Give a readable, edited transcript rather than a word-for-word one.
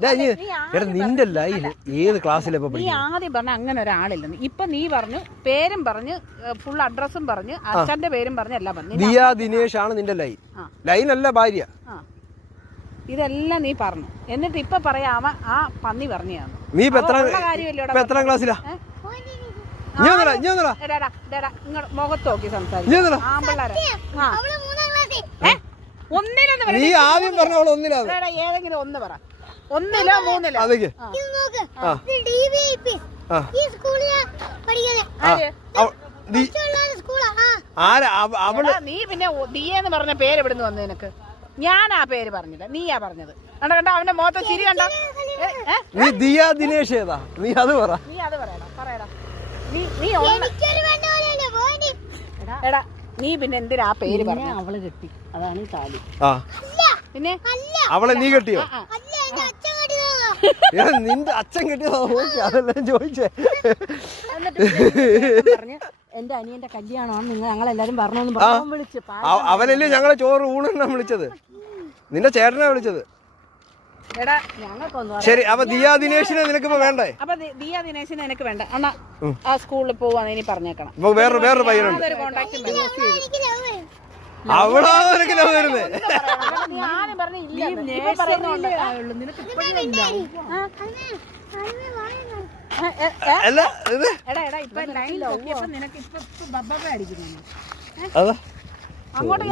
എടാ നിന്റെ ലൈൻ ഏത് ക്ലാസ്സിലെ നീ ആദ്യം പറഞ്ഞ അങ്ങനെ ഒരാളില്ലെന്ന്. ഇപ്പൊ നീ പറഞ്ഞു, പേരും പറഞ്ഞ്, ഫുൾ അഡ്രസ്സും പറഞ്ഞ്, അച്ഛന്റെ പേരും പറഞ്ഞ് എല്ലാം പറഞ്ഞു. ദിയ ദിനേശ് ആണ് നിന്റെ ലൈൻ. ലൈനല്ല ഭാര്യ. ഇതെല്ലാം നീ പറഞ്ഞു. എന്നിട്ട് ഇപ്പൊ പറയാമ ആ പന്നി പറഞ്ഞാണ്. നീ എത്രാം ക്ലാസ്സിലാ? മുഖത്ത് നോക്കി സംസാരിക്കും. നീ ആദ്യം പറഞ്ഞോളൂ ഒന്നിലാണ്. ഏതെങ്കിലും ഒന്ന് പറ. ഒന്നിലോ മൂന്നിലോ? നീ പിന്നെ ദിയെന്ന് പറഞ്ഞ പേര് എവിടുന്ന് വന്നു നിനക്ക്? ഞാൻ ആ പേര് പറഞ്ഞില്ല, നീയാ പറഞ്ഞത്. കണ്ട അവന്റെ മുഖത്ത് ചിരി കണ്ട. നീ ദിയ ദിനേശ് ഏതാ? നീ അത് പറ. നീ അത് പറയടാ. എടാ നീ പിന്നെ എന്തിനാ ആ പേര് പറഞ്ഞു? അവള് കെട്ടി, അതാണ് താലി. പിന്നെ അവളെ നീ കെട്ടിയോ? നിന്റെ അച്ഛൻ കെട്ടിയതാ? അതെല്ലാം ചോദിച്ചേ. എന്റെ അനിയന്റെ കല്യാണമാണ്, നിങ്ങൾ ഞങ്ങളെല്ലാരും പറഞ്ഞോന്ന് വിളിച്ചു. അവനല്ലേ ഞങ്ങളെ ചോറ് ഊണെന്നാ വിളിച്ചത്. നിന്റെ ചേട്ടനാ വിളിച്ചത്. ശരി, അപ്പൊ ദിയ ദിനേശിനെ നിനക്കിപ്പോ വേണ്ടേ? അപ്പൊ ദിയ ദിനേശിനെ എനിക്ക് വേണ്ട. അണ്ണാ ആ സ്കൂളിൽ പോവാന്ന് ഇനി പറഞ്ഞേക്കണം. വേറൊരു പയ്യനുണ്ട്. അവളാ നിനക്ക് ലവ് വരുന്നത്? അങ്ങോട്ട്